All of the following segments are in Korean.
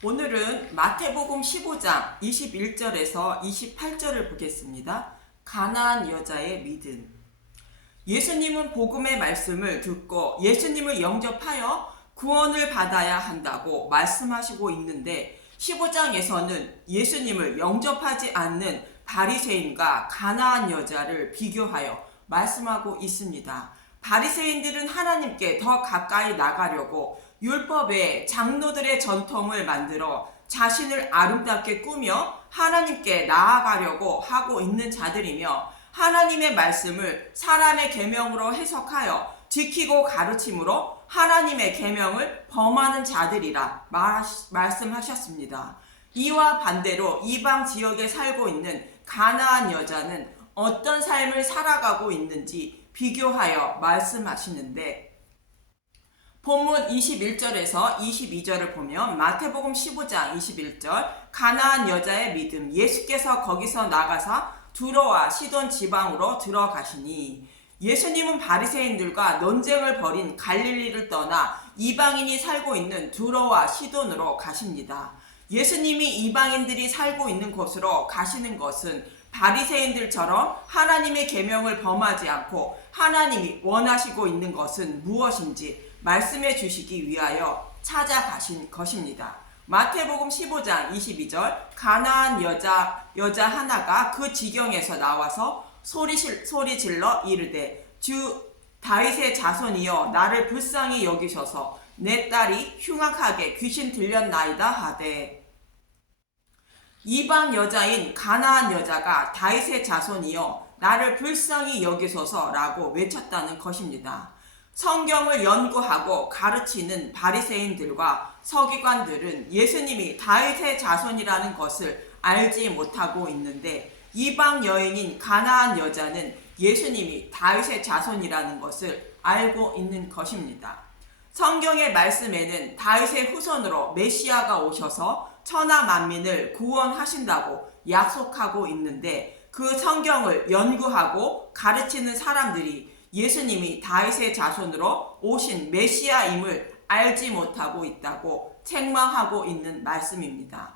오늘은 마태복음 15장 21절에서 28절을 보겠습니다. 가나안 여자의 믿음. 예수님은 복음의 말씀을 듣고 예수님을 영접하여 구원을 받아야 한다고 말씀하시고 있는데 15장에서는 예수님을 영접하지 않는 바리새인과 가나안 여자를 비교하여 말씀하고 있습니다. 바리새인들은 하나님께 더 가까이 나가려고 율법의 장로들의 전통을 만들어 자신을 아름답게 꾸며 하나님께 나아가려고 하고 있는 자들이며 하나님의 말씀을 사람의 계명으로 해석하여 지키고 가르침으로 하나님의 계명을 범하는 자들이라 말씀하셨습니다. 이와 반대로 이방 지역에 살고 있는 가나안 여자는 어떤 삶을 살아가고 있는지 비교하여 말씀하시는데 본문 21절에서 22절을 보면 마태복음 15장 21절 가나안 여자의 믿음 예수께서 거기서 나가사 두로와 시돈 지방으로 들어가시니 예수님은 바리새인들과 논쟁을 벌인 갈릴리를 떠나 이방인이 살고 있는 두로와 시돈으로 가십니다. 예수님이 이방인들이 살고 있는 곳으로 가시는 것은 바리새인들처럼 하나님의 계명을 범하지 않고 하나님이 원하시고 있는 것은 무엇인지 말씀해 주시기 위하여 찾아가신 것입니다. 마태복음 15장 22절 가나안 여자 하나가 그 지경에서 나와서 소리 질러 이르되 주 다윗의 자손이여 나를 불쌍히 여기셔서 내 딸이 흉악하게 귀신 들렸나이다 하되 이방 여자인 가나안 여자가 다윗의 자손이여 나를 불쌍히 여기소서라고 외쳤다는 것입니다. 성경을 연구하고 가르치는 바리새인들과 서기관들은 예수님이 다윗의 자손이라는 것을 알지 못하고 있는데 이방 여인인 가나안 여자는 예수님이 다윗의 자손이라는 것을 알고 있는 것입니다. 성경의 말씀에는 다윗의 후손으로 메시아가 오셔서 천하 만민을 구원하신다고 약속하고 있는데 그 성경을 연구하고 가르치는 사람들이 예수님이 다윗의 자손으로 오신 메시아임을 알지 못하고 있다고 책망하고 있는 말씀입니다.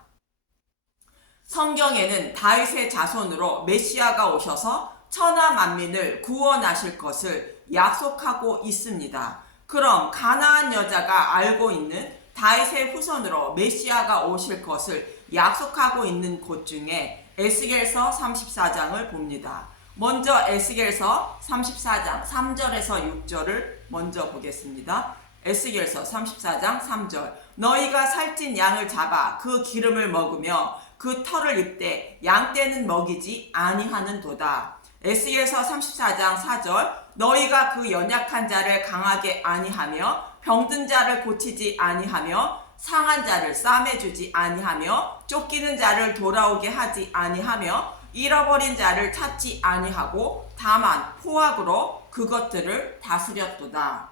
성경에는 다윗의 자손으로 메시아가 오셔서 천하 만민을 구원하실 것을 약속하고 있습니다. 그럼 가나안 여자가 알고 있는 다윗의 후손으로 메시아가 오실 것을 약속하고 있는 곳 중에 에스겔서 34장을 봅니다. 먼저 에스겔서 34장 3절에서 6절을 먼저 보겠습니다. 에스겔서 34장 3절 너희가 살찐 양을 잡아 그 기름을 먹으며 그 털을 입되 양떼는 먹이지 아니하는도다. 에스겔서 34장 4절 너희가 그 연약한 자를 강하게 아니하며 병든 자를 고치지 아니하며 상한 자를 싸매주지 아니하며 쫓기는 자를 돌아오게 하지 아니하며 잃어버린 자를 찾지 아니하고 다만 포악으로 그것들을 다스렸도다.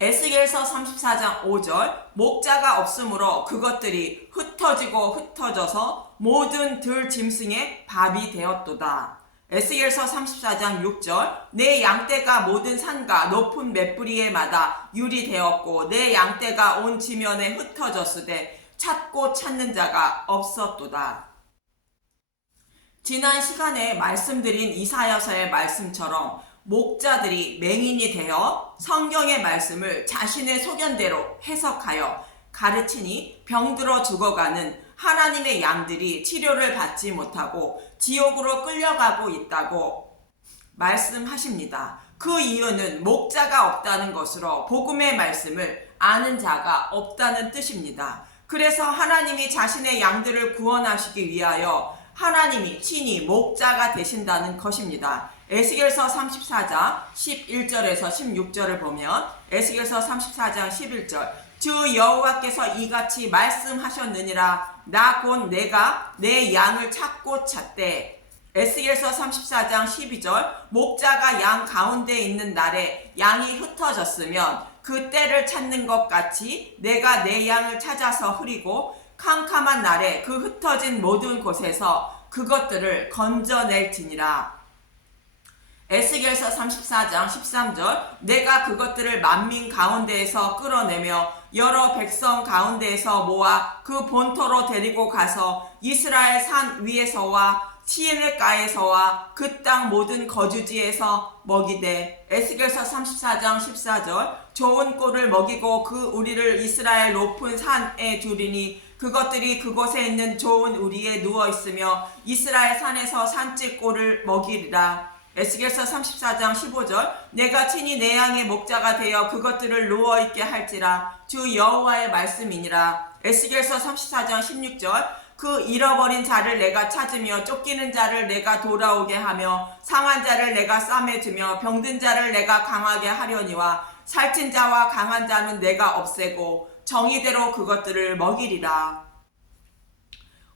에스겔서 34장 5절 목자가 없으므로 그것들이 흩어지고 흩어져서 모든 들 짐승의 밥이 되었도다. 에스겔서 34장 6절 내 양떼가 모든 산과 높은 맷뿌리에마다 유리되었고 내 양떼가 온 지면에 흩어졌으되 찾고 찾는 자가 없었도다. 지난 시간에 말씀드린 이사야서의 말씀처럼 목자들이 맹인이 되어 성경의 말씀을 자신의 소견대로 해석하여 가르치니 병들어 죽어가는 하나님의 양들이 치료를 받지 못하고 지옥으로 끌려가고 있다고 말씀하십니다. 그 이유는 목자가 없다는 것으로 복음의 말씀을 아는 자가 없다는 뜻입니다. 그래서 하나님이 자신의 양들을 구원하시기 위하여 하나님이 친히 목자가 되신다는 것입니다. 에스겔서 34장 11절에서 16절을 보면 에스겔서 34장 11절 주 여호와께서 이같이 말씀하셨느니라 나 곧 내가 내 양을 찾고 찾되 에스겔서 34장 12절 목자가 양 가운데 있는 날에 양이 흩어졌으면 그 때를 찾는 것 같이 내가 내 양을 찾아서 흐리고 캄캄한 날에 그 흩어진 모든 곳에서 그것들을 건져낼지니라. 에스겔서 34장 13절 내가 그것들을 만민 가운데에서 끌어내며 여러 백성 가운데에서 모아 그 본토로 데리고 가서 이스라엘 산 위에서와 시내가에서와 그 땅 모든 거주지에서 먹이되. 에스겔서 34장 14절. 좋은 꼴을 먹이고 그 우리를 이스라엘 높은 산에 두리니 그것들이 그곳에 있는 좋은 우리에 누워 있으며 이스라엘 산에서 산지 꼴을 먹이리라. 에스겔서 34장 15절. 내가 친히 내 양의 목자가 되어 그것들을 누워있게 할지라 주 여호와의 말씀이니라. 에스겔서 34장 16절. 그 잃어버린 자를 내가 찾으며 쫓기는 자를 내가 돌아오게 하며 상한 자를 내가 싸매주며 병든 자를 내가 강하게 하려니와 살찐 자와 강한 자는 내가 없애고 정의대로 그것들을 먹이리라.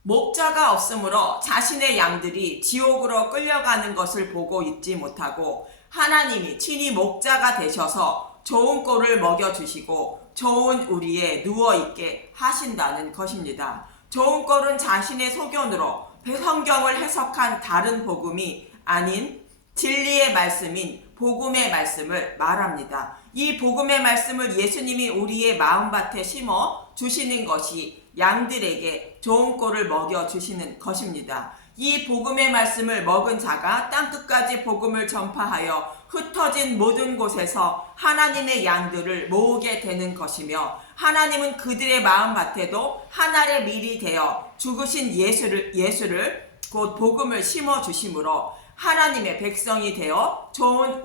목자가 없으므로 자신의 양들이 지옥으로 끌려가는 것을 보고 있지 못하고 하나님이 친히 목자가 되셔서 좋은 꼴을 먹여주시고 좋은 우리에 누워있게 하신다는 것입니다. 좋은 꼴은 자신의 소견으로 성경을 해석한 다른 복음이 아닌 진리의 말씀인 복음의 말씀을 말합니다. 이 복음의 말씀을 예수님이 우리의 마음밭에 심어 주시는 것이 양들에게 좋은 꼴을 먹여주시는 것입니다. 이 복음의 말씀을 먹은 자가 땅끝까지 복음을 전파하여 흩어진 모든 곳에서 하나님의 양들을 모으게 되는 것이며 하나님은 그들의 마음밭에도 하나의 밀이 되어 죽으신 예수를 곧 복음을 심어주심으로 하나님의 백성이 되어 좋은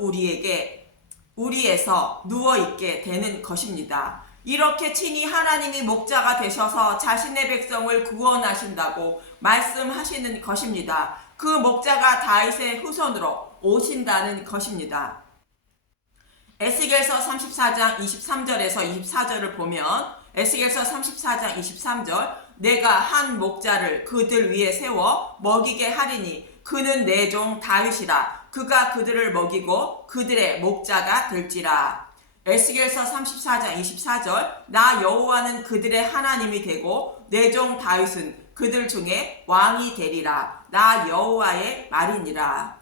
우리에서 누워있게 되는 것입니다. 이렇게 친히 하나님이 목자가 되셔서 자신의 백성을 구원하신다고 말씀하시는 것입니다. 그 목자가 다윗의 후손으로 오신다는 것입니다. 에스겔서 34장 23절에서 24절을 보면 에스겔서 34장 23절. 내가 한 목자를 그들 위에 세워 먹이게 하리니 그는 내 종 다윗이라. 그가 그들을 먹이고 그들의 목자가 될지라. 에스겔서 34장 24절. 나 여호와는 그들의 하나님이 되고 내 종 다윗은 그들 중에 왕이 되리라. 나 여호와의 말이니라.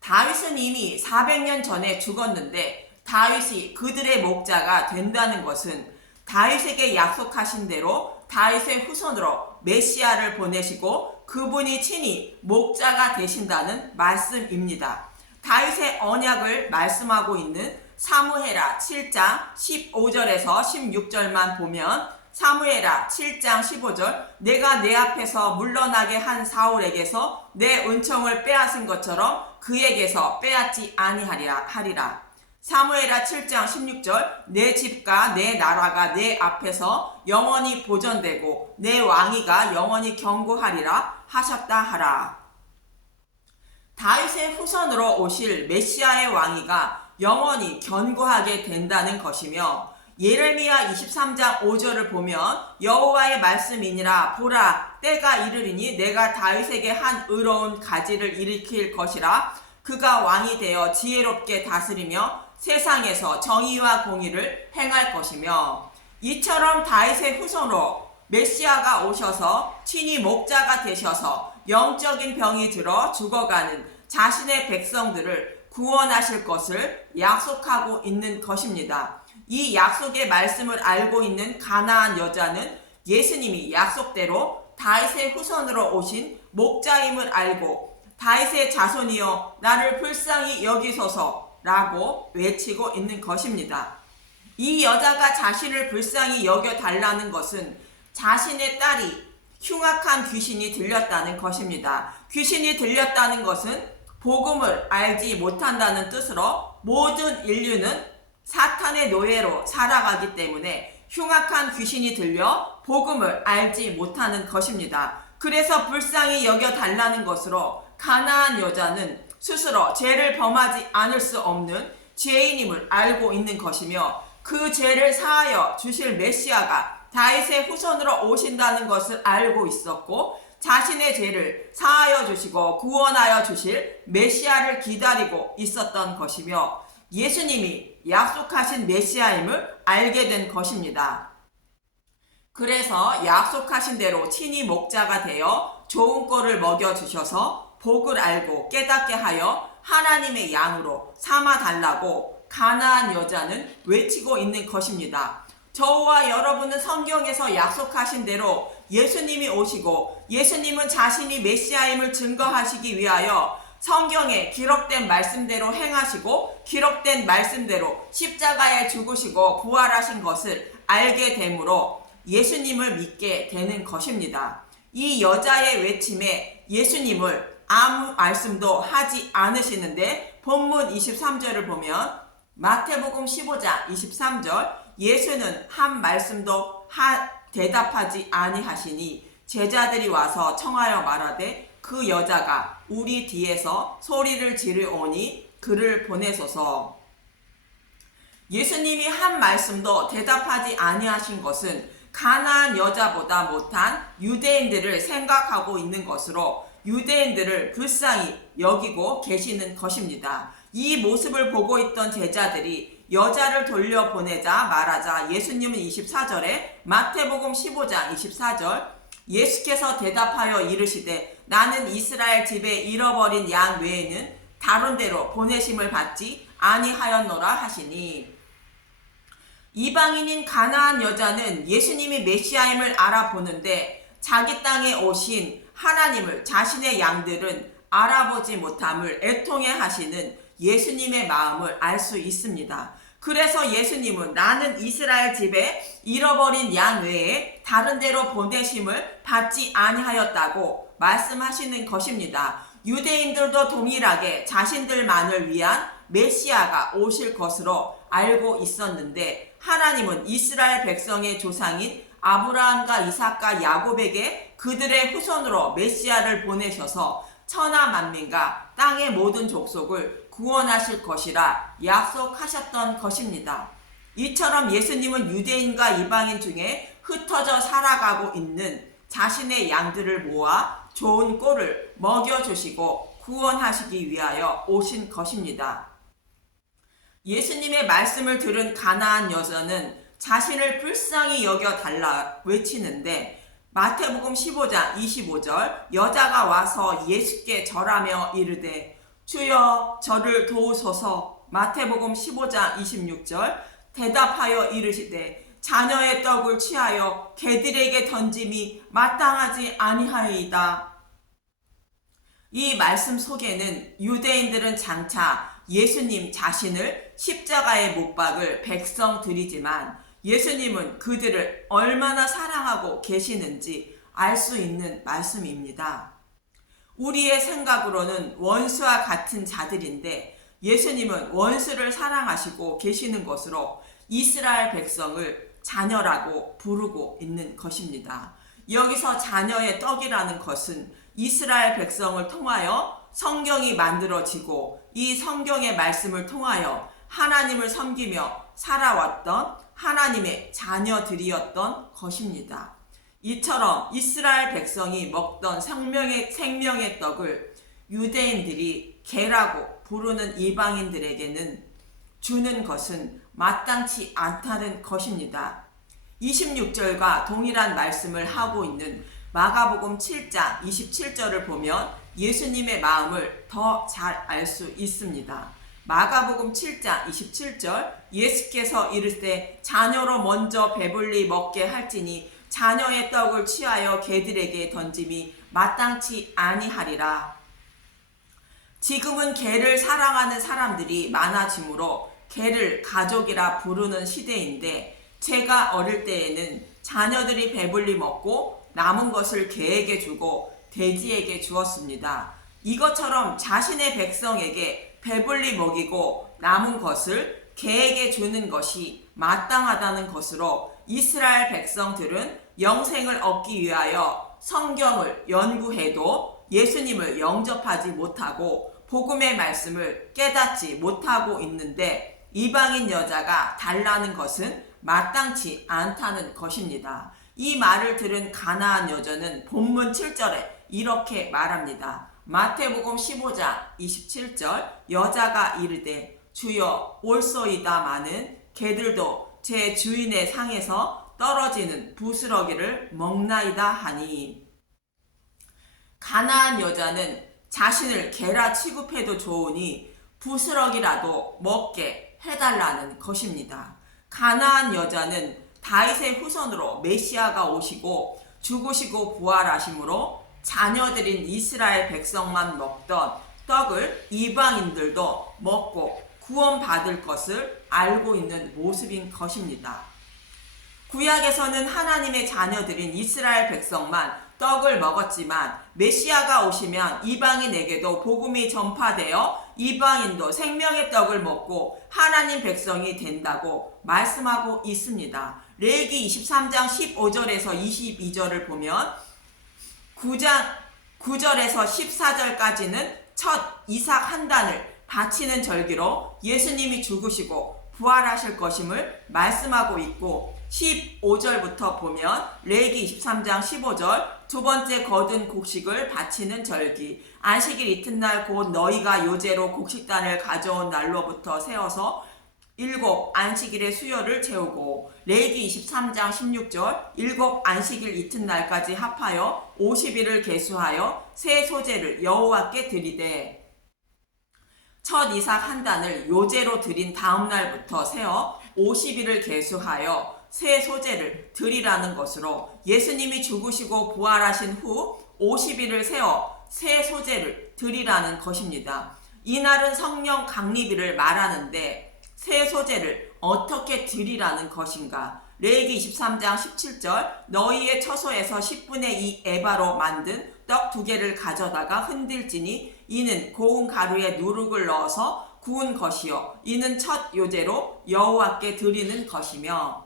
다윗은 이미 400년 전에 죽었는데 다윗이 그들의 목자가 된다는 것은 다윗에게 약속하신 대로 다윗의 후손으로 메시아를 보내시고 그분이 친히 목자가 되신다는 말씀입니다. 다윗의 언약을 말씀하고 있는 사무엘하 7장 15절에서 16절만 보면 사무엘하 7장 15절. 내가 내 앞에서 물러나게 한 사울에게서 내 은총을 빼앗은 것처럼 그에게서 빼앗지 아니하리라. 사무엘하 7장 16절. 내 집과 내 나라가 내 앞에서 영원히 보존되고 내 왕위가 영원히 견고하리라 하셨다 하라. 다윗의 후손으로 오실 메시아의 왕위가 영원히 견고하게 된다는 것이며 예레미야 23장 5절을 보면 여호와의 말씀이니라. 보라 때가 이르리니 내가 다윗에게 한 의로운 가지를 일으킬 것이라. 그가 왕이 되어 지혜롭게 다스리며 세상에서 정의와 공의를 행할 것이며. 이처럼 다윗의 후손으로 메시아가 오셔서 친히 목자가 되셔서 영적인 병이 들어 죽어가는 자신의 백성들을 구원하실 것을 약속하고 있는 것입니다. 이 약속의 말씀을 알고 있는 가나안 여자는 예수님이 약속대로 다윗의 후손으로 오신 목자임을 알고 다윗의 자손이여 나를 불쌍히 여기소서라고 외치고 있는 것입니다. 이 여자가 자신을 불쌍히 여겨달라는 것은 자신의 딸이 흉악한 귀신이 들렸다는 것입니다. 귀신이 들렸다는 것은 복음을 알지 못한다는 뜻으로 모든 인류는 사탄의 노예로 살아가기 때문에 흉악한 귀신이 들려 복음을 알지 못하는 것입니다. 그래서 불쌍히 여겨달라는 것으로 가나안 여자는 스스로 죄를 범하지 않을 수 없는 죄인임을 알고 있는 것이며 그 죄를 사하여 주실 메시아가 다윗의 후손으로 오신다는 것을 알고 있었고 자신의 죄를 사하여 주시고 구원하여 주실 메시아를 기다리고 있었던 것이며 예수님이 약속하신 메시아임을 알게 된 것입니다. 그래서 약속하신 대로 친히 목자가 되어 좋은 꼴을 먹여주셔서 복을 알고 깨닫게 하여 하나님의 양으로 삼아달라고 가나안 여자는 외치고 있는 것입니다. 저와 여러분은 성경에서 약속하신 대로 예수님이 오시고 예수님은 자신이 메시아임을 증거하시기 위하여 성경에 기록된 말씀대로 행하시고 기록된 말씀대로 십자가에 죽으시고 부활하신 것을 알게 되므로 예수님을 믿게 되는 것입니다. 이 여자의 외침에 예수님을 아무 말씀도 하지 않으시는데 본문 23절을 보면 마태복음 15장 23절 예수는 한 말씀도 대답하지 아니하시니 제자들이 와서 청하여 말하되 그 여자가 우리 뒤에서 소리를 지르오니 그를 보내소서. 예수님이 한 말씀도 대답하지 아니하신 것은 가나안 여자보다 못한 유대인들을 생각하고 있는 것으로 유대인들을 불쌍히 여기고 계시는 것입니다. 이 모습을 보고 있던 제자들이 여자를 돌려보내자 말하자 예수님은 24절에 마태복음 15장 24절 예수께서 대답하여 이르시되 나는 이스라엘 집에 잃어버린 양 외에는 다른 데로 보내심을 받지 아니하였노라 하시니, 이방인인 가나안 여자는 예수님이 메시아임을 알아보는데 자기 땅에 오신 하나님을 자신의 양들은 알아보지 못함을 애통해 하시는 예수님의 마음을 알 수 있습니다. 그래서 예수님은 나는 이스라엘 집에 잃어버린 양 외에 다른 데로 보내심을 받지 아니하였다고 말씀하시는 것입니다. 유대인들도 동일하게 자신들만을 위한 메시아가 오실 것으로 알고 있었는데 하나님은 이스라엘 백성의 조상인 아브라함과 이삭과 야곱에게 그들의 후손으로 메시아를 보내셔서 천하 만민과 땅의 모든 족속을 구원하실 것이라 약속하셨던 것입니다. 이처럼 예수님은 유대인과 이방인 중에 흩어져 살아가고 있는 자신의 양들을 모아 좋은 꼴을 먹여주시고 구원하시기 위하여 오신 것입니다. 예수님의 말씀을 들은 가나안 여자는 자신을 불쌍히 여겨달라 외치는데 마태복음 15장 25절 여자가 와서 예수께 절하며 이르되 주여 저를 도우소서. 마태복음 15장 26절 대답하여 이르시되 자녀의 떡을 취하여 개들에게 던짐이 마땅하지 아니하이다. 이 말씀 속에는 유대인들은 장차 예수님 자신을 십자가에 못 박을 백성들이지만 예수님은 그들을 얼마나 사랑하고 계시는지 알 수 있는 말씀입니다. 우리의 생각으로는 원수와 같은 자들인데 예수님은 원수를 사랑하시고 계시는 것으로 이스라엘 백성을 자녀라고 부르고 있는 것입니다. 여기서 자녀의 떡이라는 것은 이스라엘 백성을 통하여 성경이 만들어지고 이 성경의 말씀을 통하여 하나님을 섬기며 살아왔던 하나님의 자녀들이었던 것입니다. 이처럼 이스라엘 백성이 먹던 생명의 떡을 유대인들이 개라고 부르는 이방인들에게는 주는 것은 마땅치 않다는 것입니다. 26절과 동일한 말씀을 하고 있는 마가복음 7장 27절을 보면 예수님의 마음을 더 잘 알 수 있습니다. 마가복음 7장 27절 예수께서 이르시되 자녀로 먼저 배불리 먹게 할지니 자녀의 떡을 취하여 개들에게 던짐이 마땅치 아니하리라. 지금은 개를 사랑하는 사람들이 많아지므로 개를 가족이라 부르는 시대인데 제가 어릴 때에는 자녀들이 배불리 먹고 남은 것을 개에게 주고 돼지에게 주었습니다. 이것처럼 자신의 백성에게 배불리 먹이고 남은 것을 개에게 주는 것이 마땅하다는 것으로 이스라엘 백성들은 영생을 얻기 위하여 성경을 연구해도 예수님을 영접하지 못하고 복음의 말씀을 깨닫지 못하고 있는데 이방인 여자가 달라는 것은 마땅치 않다는 것입니다. 이 말을 들은 가나안 여자는 본문 7절에 이렇게 말합니다. 마태복음 15장 27절 여자가 이르되 주여 올소이다마는 개들도 제 주인의 상에서 떨어지는 부스러기를 먹나이다 하니, 가나안 여자는 자신을 개라 취급해도 좋으니 부스러기라도 먹게 해달라는 것입니다. 가나안 여자는 다윗의 후손으로 메시아가 오시고 죽으시고 부활하심으로 자녀들인 이스라엘 백성만 먹던 떡을 이방인들도 먹고 구원받을 것을 알고 있는 모습인 것입니다. 구약에서는 하나님의 자녀들인 이스라엘 백성만 떡을 먹었지만 메시아가 오시면 이방인에게도 복음이 전파되어 이방인도 생명의 떡을 먹고 하나님 백성이 된다고 말씀하고 있습니다. 레위기 23장 15절에서 22절을 보면 9절에서 14절까지는 첫 이삭 한 단을 바치는 절기로 예수님이 죽으시고 부활하실 것임을 말씀하고 있고 15절부터 보면 레위기 23장 15절 두 번째 거둔 곡식을 바치는 절기 안식일 이튿날 곧 너희가 요제로 곡식단을 가져온 날로부터 세어서 7 안식일의 수요를 채우고 레위기 23장 16절 7 안식일 이튿날까지 합하여 50일을 계수하여 새 소재를 여호와께 드리되 첫 이삭 한 단을 요제로 드린 다음 날부터 세어 50일을 계수하여 새 소재를 드리라는 것으로 예수님이 죽으시고 부활하신 후 50일을 세어 새 소재를 드리라는 것입니다. 이날은 성령 강립일을 말하는데 새 소재를 어떻게 드리라는 것인가? 레위기 23장 17절 너희의 처소에서 10분의 2 에바로 만든 떡 2개를 가져다가 흔들지니 이는 고운 가루에 누룩을 넣어서 구운 것이요 이는 첫 요제로 여호와께 드리는 것이며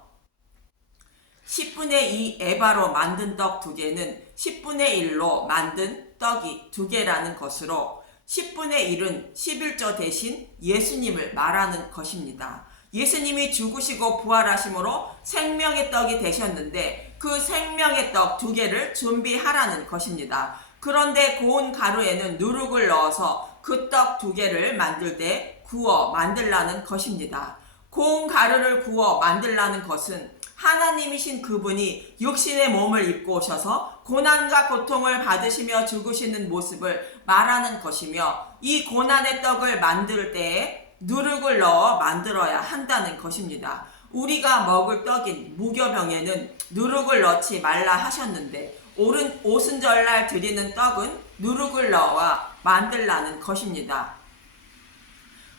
10분의 2 에바로 만든 떡 2개는 10분의 1로 만든 떡이 2개라는 것으로 10분의 1은 11조 대신 예수님을 말하는 것입니다. 예수님이 죽으시고 부활하심으로 생명의 떡이 되셨는데 그 생명의 떡 2개를 준비하라는 것입니다. 그런데 고운 가루에는 누룩을 넣어서 그 떡 2개를 만들 때 구워 만들라는 것입니다. 고운 가루를 구워 만들라는 것은 하나님이신 그분이 육신의 몸을 입고 오셔서 고난과 고통을 받으시며 죽으시는 모습을 말하는 것이며 이 고난의 떡을 만들 때에 누룩을 넣어 만들어야 한다는 것입니다. 우리가 먹을 떡인 무교병에는 누룩을 넣지 말라 하셨는데 오순절날 드리는 떡은 누룩을 넣어 만들라는 것입니다.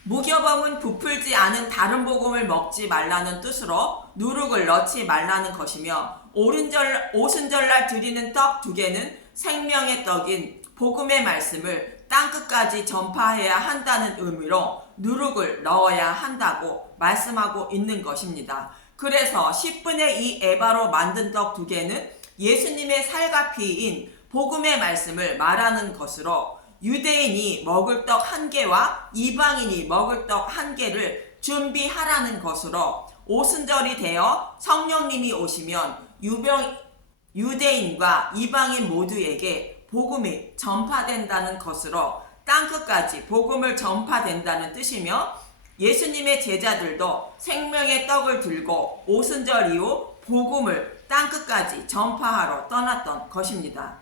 무교병은 부풀지 않은 다른 복음을 먹지 말라는 뜻으로 누룩을 넣지 말라는 것이며 오순절날 드리는 떡 2개는 생명의 떡인 복음의 말씀을 땅끝까지 전파해야 한다는 의미로 누룩을 넣어야 한다고 말씀하고 있는 것입니다. 그래서 10분의 2 에바로 만든 떡 2개는 예수님의 살과 피인 복음의 말씀을 말하는 것으로 유대인이 먹을 떡 1개와 이방인이 먹을 떡 1개를 준비하라는 것으로 오순절이 되어 성령님이 오시면 유대인과 이방인 모두에게 복음이 전파된다는 것으로 땅끝까지 복음을 전파된다는 뜻이며 예수님의 제자들도 생명의 떡을 들고 오순절 이후 복음을 땅끝까지 전파하러 떠났던 것입니다.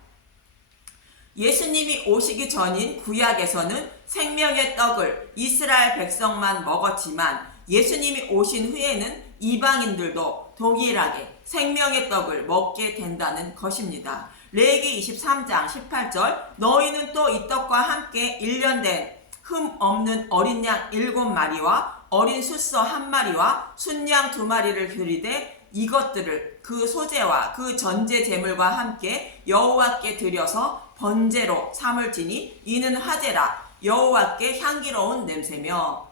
예수님이 오시기 전인 구약에서는 생명의 떡을 이스라엘 백성만 먹었지만 예수님이 오신 후에는 이방인들도 동일하게 생명의 떡을 먹게 된다는 것입니다. 레위기 23장 18절 너희는 또 이 떡과 함께 1년 된 흠 없는 어린 양 7마리와 어린 숫소 1마리와 순양 2마리를 드리되 이것들을 그 소재와 그 전제 제물과 함께 여호와께 드려서 번제로 삼을지니 이는 화제라 여호와께 향기로운 냄새며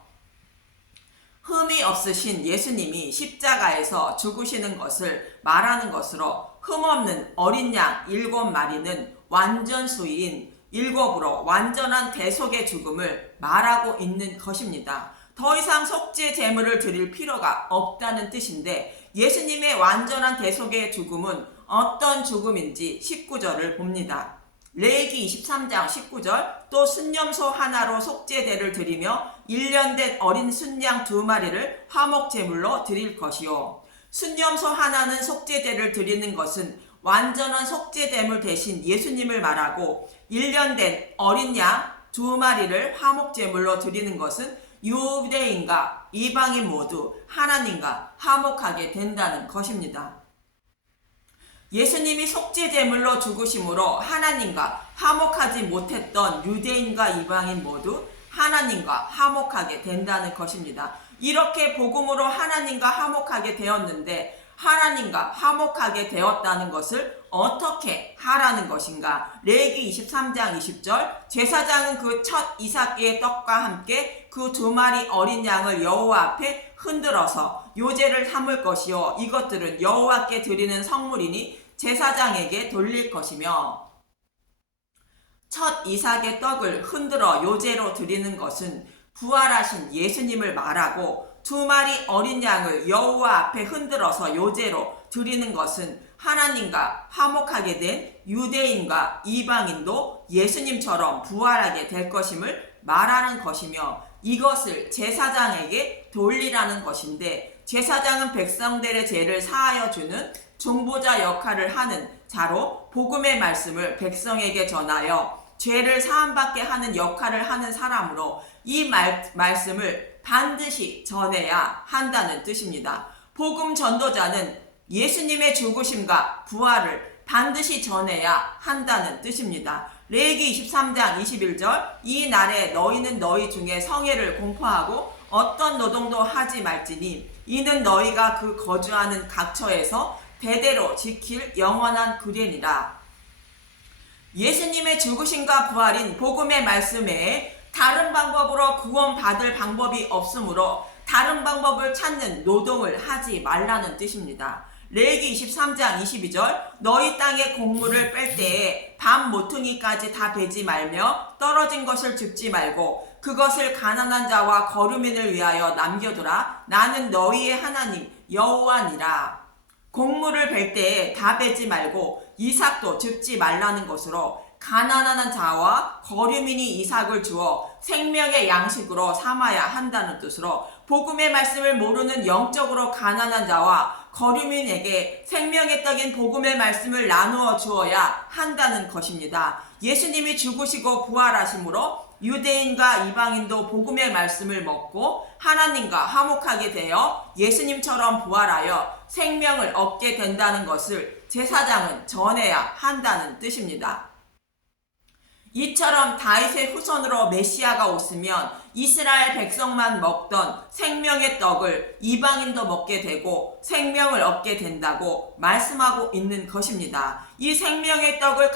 흠이 없으신 예수님이 십자가에서 죽으시는 것을 말하는 것으로 흠없는 어린 양 7마리는 완전수인 7으로 완전한 대속의 죽음을 말하고 있는 것입니다. 더 이상 속죄 제물을 드릴 필요가 없다는 뜻인데 예수님의 완전한 대속의 죽음은 어떤 죽음인지 19절을 봅니다. 레위기 23장 19절 또 순념소 하나로 속죄제를 드리며 1년 된 어린 순양 2마리를 화목제물로 드릴 것이요. 순념소 하나는 속죄제를 드리는 것은 완전한 속죄제물 대신 예수님을 말하고 1년 된 어린 양 2마리를 화목제물로 드리는 것은 유대인과 이방인 모두 하나님과 화목하게 된다는 것입니다. 예수님이 속죄제물로 죽으심으로 하나님과 화목하지 못했던 유대인과 이방인 모두 하나님과 화목하게 된다는 것입니다. 이렇게 복음으로 하나님과 화목하게 되었는데 하나님과 화목하게 되었다는 것을 어떻게 하라는 것인가? 레위기 23장 20절 제사장은 그 첫 이삭의 떡과 함께 그 2마리 어린 양을 여호와 앞에 흔들어서 요제를 삼을 것이요 이것들은 여호와께 드리는 성물이니 제사장에게 돌릴 것이며 첫 이삭의 떡을 흔들어 요제로 드리는 것은 부활하신 예수님을 말하고 2마리 어린 양을 여호와 앞에 흔들어서 요제로 드리는 것은 하나님과 화목하게 된 유대인과 이방인도 예수님처럼 부활하게 될 것임을 말하는 것이며 이것을 제사장에게 돌리라는 것인데 제사장은 백성들의 죄를 사하여 주는 중보자 역할을 하는 자로 복음의 말씀을 백성에게 전하여 죄를 사함받게 하는 역할을 하는 사람으로 이 말씀을 반드시 전해야 한다는 뜻입니다. 복음 전도자는 예수님의 죽으심과 부활을 반드시 전해야 한다는 뜻입니다. 레위기 23장 21절 이 날에 너희는 너희 중에 성회를 공포하고 어떤 노동도 하지 말지니 이는 너희가 그 거주하는 각처에서 대대로 지킬 영원한 규례니라. 예수님의 죽으심과 부활인 복음의 말씀에 다른 방법으로 구원받을 방법이 없으므로 다른 방법을 찾는 노동을 하지 말라는 뜻입니다. 레위기 23장 22절 너희 땅에 곡물을 뺄 때에 밤 모퉁이까지 다 베지 말며 떨어진 것을 줍지 말고 그것을 가난한 자와 거류민을 위하여 남겨두라. 나는 너희의 하나님 여호와니라. 곡물을 벨 때에 다 베지 말고 이삭도 줍지 말라는 것으로 가난한 자와 거류민이 이삭을 주어 생명의 양식으로 삼아야 한다는 뜻으로 복음의 말씀을 모르는 영적으로 가난한 자와 거류민에게 생명의 떡인 복음의 말씀을 나누어 주어야 한다는 것입니다. 예수님이 죽으시고 부활하심으로 유대인과 이방인도 복음의 말씀을 먹고 하나님과 화목하게 되어 예수님처럼 부활하여 생명을 얻게 된다는 것을 제사장은 전해야 한다는 뜻입니다. 이처럼 다윗의 후손으로 메시아가 오시면 이스라엘 백성만 먹던 생명의 떡을 이방인도 먹게 되고 생명을 얻게 된다고 말씀하고 있는 것입니다. 이 생명의 떡을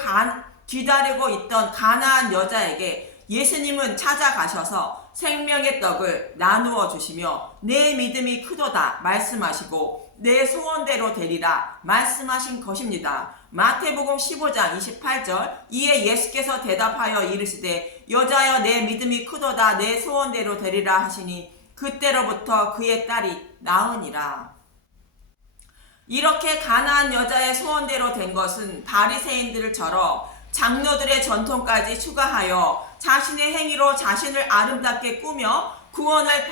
기다리고 있던 가나안 여자에게 예수님은 찾아가셔서 생명의 떡을 나누어 주시며 내 믿음이 크도다 말씀하시고 내 소원대로 되리라 말씀하신 것입니다. 마태복음 15장 28절 이에 예수께서 대답하여 이르시되 여자여 내 믿음이 크도다 내 소원대로 되리라 하시니 그때로부터 그의 딸이 나으니라. 이렇게 가나안 여자의 소원대로 된 것은 바리새인들처럼 장로들의 전통까지 추가하여 자신의 행위로 자신을 아름답게 꾸며 구원을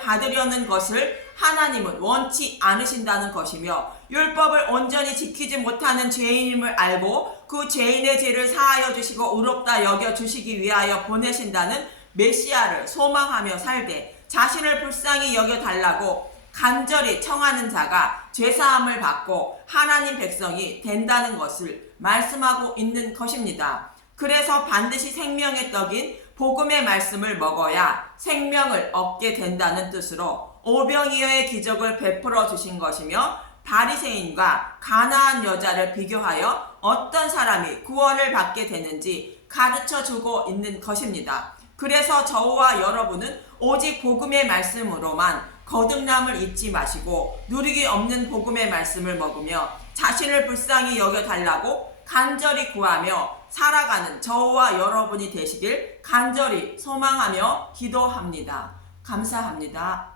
받으려는 것을 하나님은 원치 않으신다는 것이며 율법을 온전히 지키지 못하는 죄인임을 알고 그 죄인의 죄를 사하여 주시고 의롭다 여겨 주시기 위하여 보내신다는 메시아를 소망하며 살되 자신을 불쌍히 여겨 달라고 간절히 청하는 자가 죄사함을 받고 하나님 백성이 된다는 것을 말씀하고 있는 것입니다. 그래서 반드시 생명의 떡인 복음의 말씀을 먹어야 생명을 얻게 된다는 뜻으로 오병이어의 기적을 베풀어 주신 것이며 바리새인과 가나안 여자를 비교하여 어떤 사람이 구원을 받게 되는지 가르쳐 주고 있는 것입니다. 그래서 저와 여러분은 오직 복음의 말씀으로만 거듭남을 잊지 마시고 누리기 없는 복음의 말씀을 먹으며 자신을 불쌍히 여겨달라고 간절히 구하며 살아가는 저와 여러분이 되시길 간절히 소망하며 기도합니다. 감사합니다.